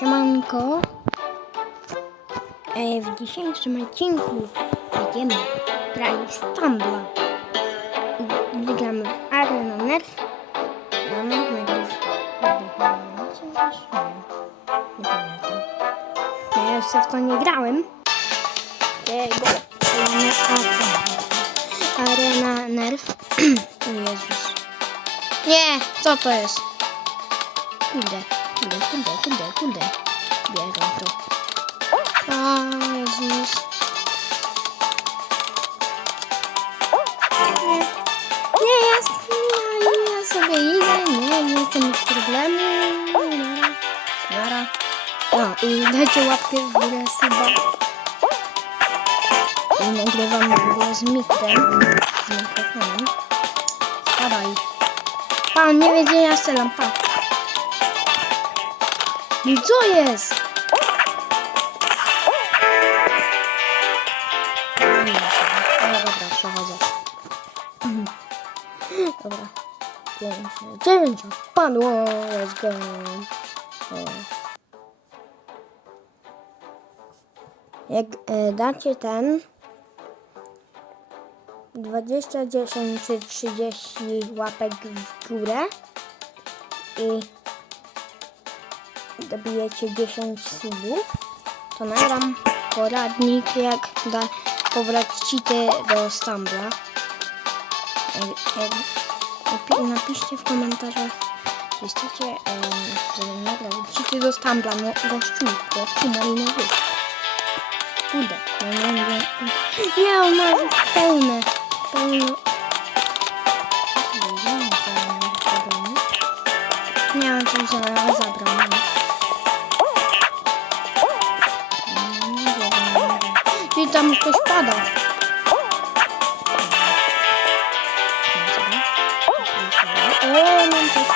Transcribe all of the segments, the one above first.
Siemanko. E, w dzisiejszym odcinku będziemy grali w Stumbla. Wygramy w Arena Nerf. Nie pamiętam. Ja jeszcze w to nie grałem. Arena Nerf. Jezus. Nie! Co to jest? Kurde, kurde, kurde, kurde, kurde. Biegam tu. O Jezus. Nie, jest. Ja, ja sobie idę. Nie, nie chcę mieć problemu. Nara. Nara. O, i dajcie łapkę w górę suba. I nagrywam ogóle z mikrem. Z mikrofonem. Spadaj. Pan nie wie, gdzie ja strzelam. Pa. I co jest? No no dobra, przechodzę. Mhm. Dobra. Pięć, dziewięć, padło, let's go. Jak e, dacie ten 20, 10 czy 30 łapek w górę i dobijecie 10 subów, to nagram poradnik jak da pobrać cheaty do napi- napiszcie w komentarzach, czy chcecie, żebym nagrał cheaty do Stumbla, no gościu, gościu malinowy. Kurde, no nie, nie, nie, on pełne, pełne. Nie, on tam się zabrał. Tam ktoś pada. O, mam coś.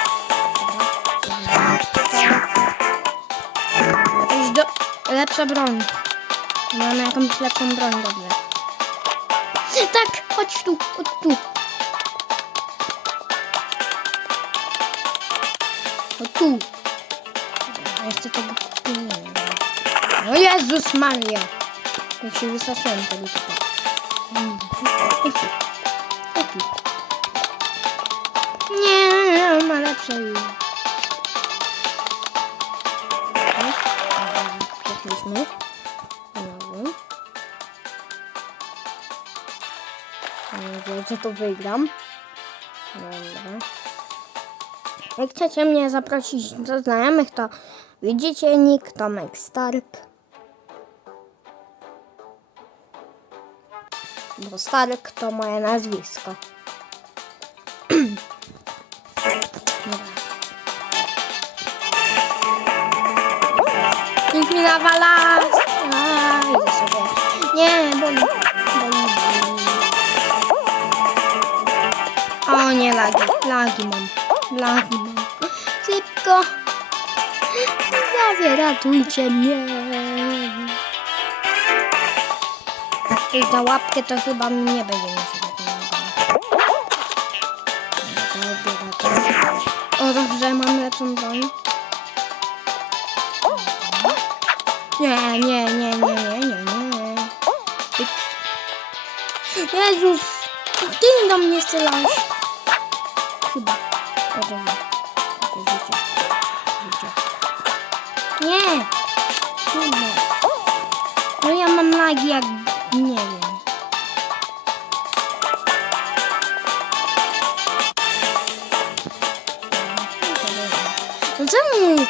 Jakaś do... lepsza broń. Mamy jakąś lepszą broń, dobrze. Tak, chodź tu, chodź tu. Chodź tu. Jeszcze tego nie wiem. O Jezus Maria. Jak się wystraszyłem tego typa. Nie, on ma lepsze już. Nie wiem, co to wygram. Dobra. Jak chcecie mnie zaprosić do znajomych, to widzicie nick Tomek Stark. Bo Stark to moje nazwisko. Nikt mi nawala! A, idę sobie. Nie. Boli, boli. O nie, lagi. Lagi mam. Lagi mam. Szybko. Zawie, ratujcie mnie. Jak za łapkę to chyba nie będzie mi się pomagał. O, dobrze, mam lepszą broń. Nie, nie, nie, nie, nie, nie, nie. Jezus! Ty do mnie strzelasz. Chyba. O, dobra. Życie. Życie. Nie! Kurde. No ja mam lagi jak... nie wiem. No czemu?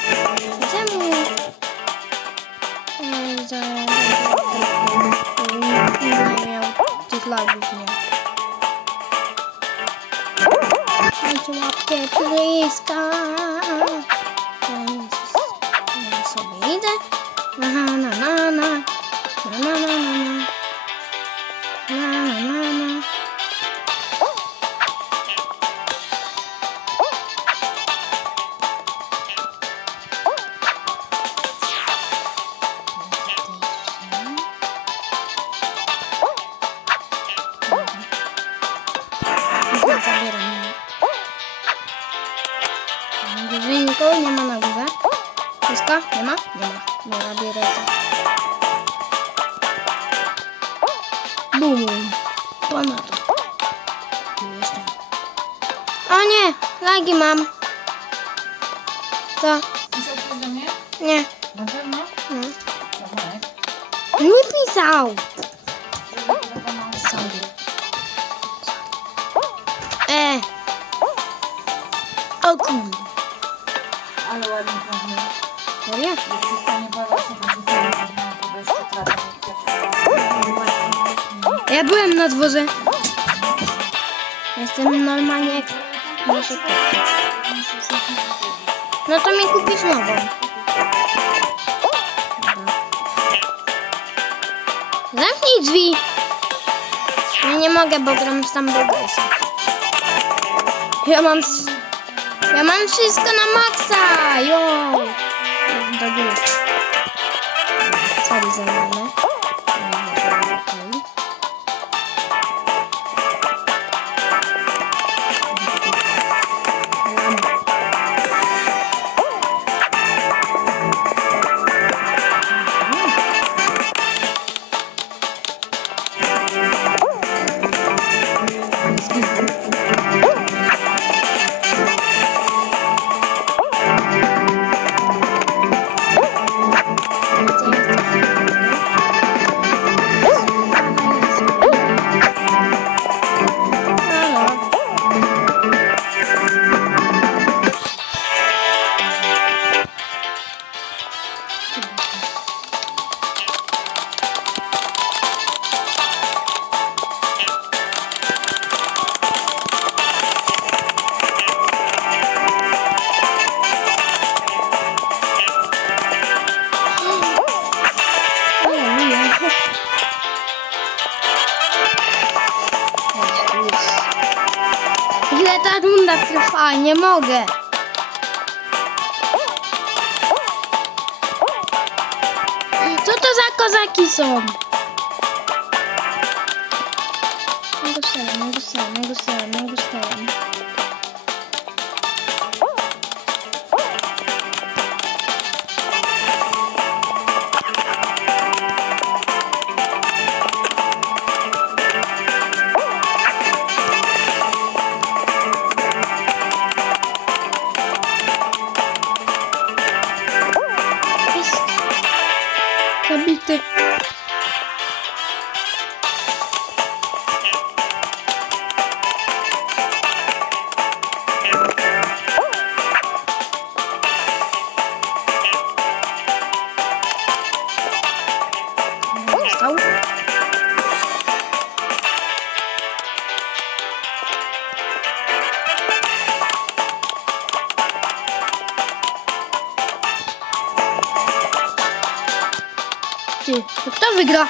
Czemu? Nie, miał tych lagów, nie. Dajcie łapkę, please, Ja sobie idę. Na na. Na na na na na. Na Bum. I Jeszcze. O nie! Lagi mam. Co? Pisał do mnie? Nie. Na pewno? No. Tomek. Nie pisał. Byłem na dworze. Jestem normalnie jak. No to mi kupić nową. Zamknij drzwi. Ja nie mogę, bo gram z tam Ja mam... Ja mam wszystko na maksa! Jo! Do góry. Sorry ta runda trwa? Nie mogę. Co to za kozaki są? Nie dostałem, nie dostałem, Bye. Ty, to kto wygra?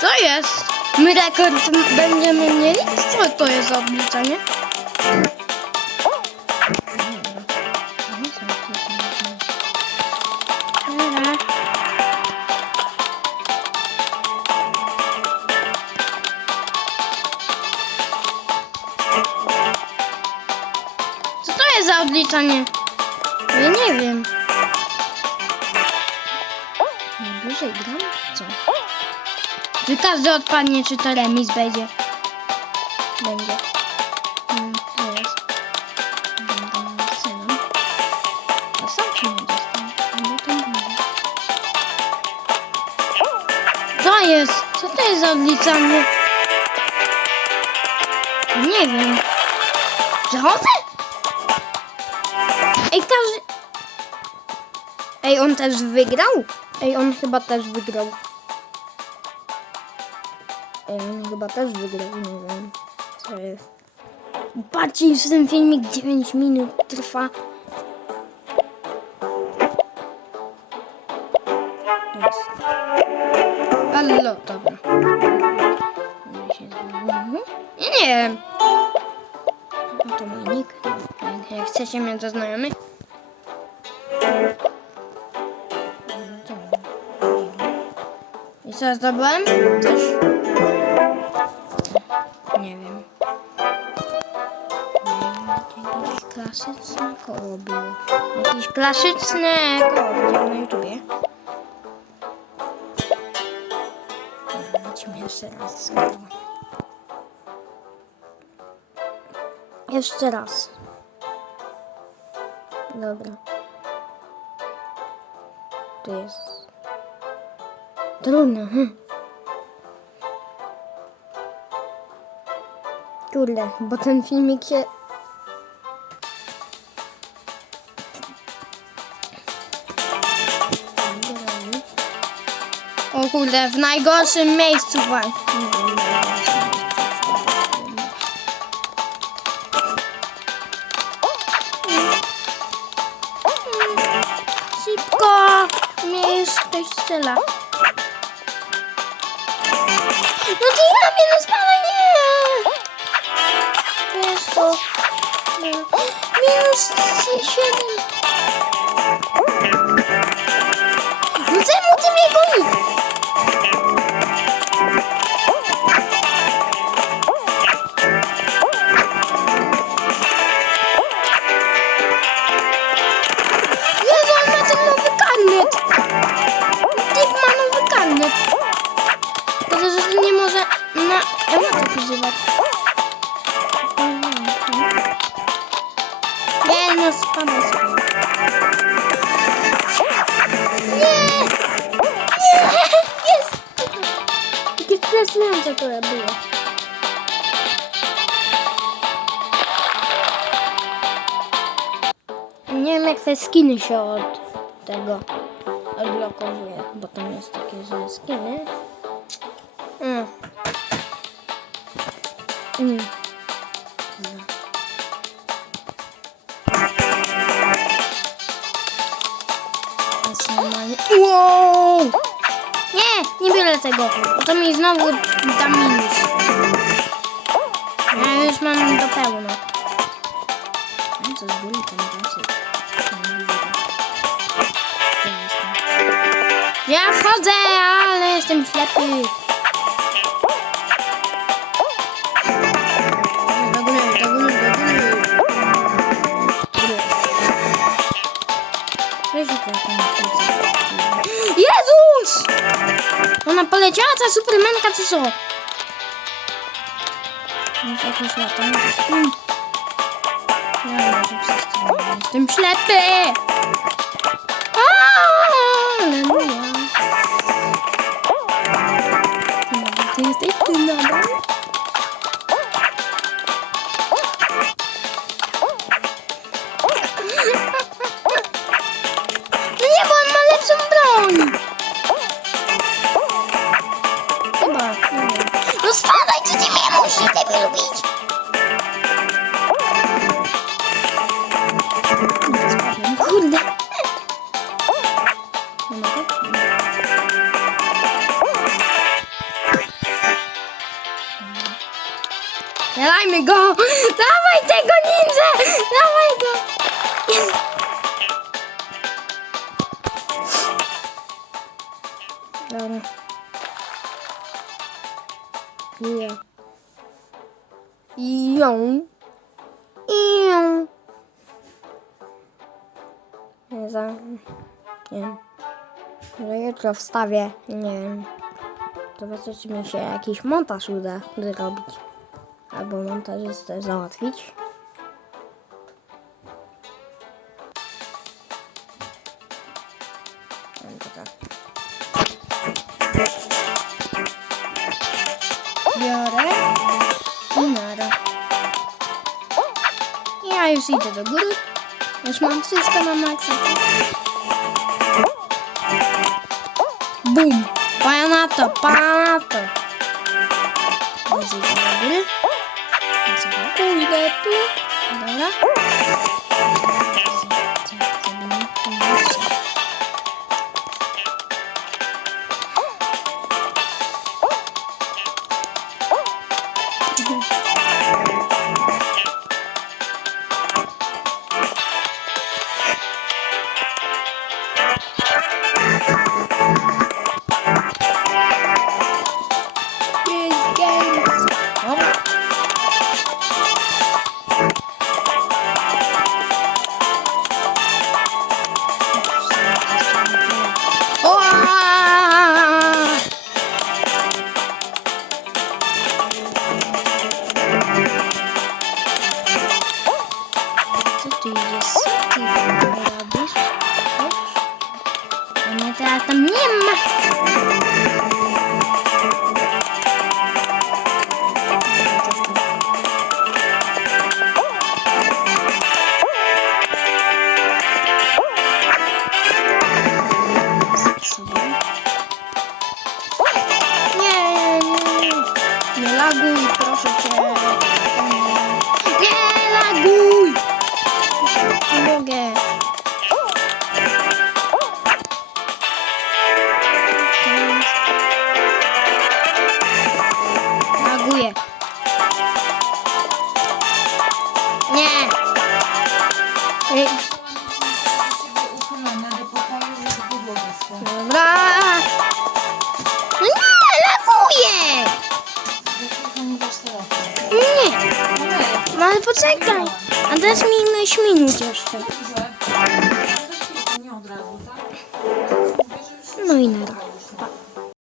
Co jest? My rekord będziemy mieli? Co to jest za obliczenie? Co to jest za odliczanie? Ja nie wiem. Najdłużej gram? Co? Czy każdy odpadnie, czy to remis będzie? Będzie. Hmm, jest. Będę synem. Sam nie. No to mówię. Co jest? Co to jest za odliczanie? Nie wiem. Przechodzę? Ej, każdy... Ej, on też wygrał? Ej, on chyba też wygrał. Ej, on chyba też wygrał, nie wiem. Co jest? Patrzcie, już ten filmik 9 minut trwa. Allo, dobra. Nie wiem. To mój nick. Jak, jak chcecie mnie do znajomych. I co zdobyłem? Coś? Nie wiem. Nie klasyczne koło było. Jakieś klasyczne koło widziałem na YouTubie. Lecimy jeszcze raz. Jeszcze raz. Dobra. To jest... Trudno. hm. Kurde, bo ten filmik się... O kurde, w najgorszym miejscu właśnie. Strzela. No to ja mnie no spada, nie! Nie. Minus 7. stresujące to było. Nie wiem jak te skiny się od tego odblokowuje, bo tam jest takie, że skiny. Mm. Mm. Wow! Biorę tego, bo to mi znowu da minus. Ja już mam do pełna. No co z góry tam raczej. Ja wchodzę, ale jestem ślepy. Ona poleciała, ta supermenka, czy co? Ja może przestanę. Jestem ślepy! Dawajmy go! Dawaj tego ninja! Dawaj go! Dobra. Nie. Ją. Ją. Nie za... Nie wiem. Jutro wstawię, nie wiem. Zobaczę, czy mi się jakiś montaż uda zrobić. Albo montażystę załatwić. Dobra. Biorę i nara. Ja już idę do góry. Już mam wszystko na maksa. Bum! Pana to, pana to. Idę do góry. Ja sobie pójdę tu. Dobra. Zrobimy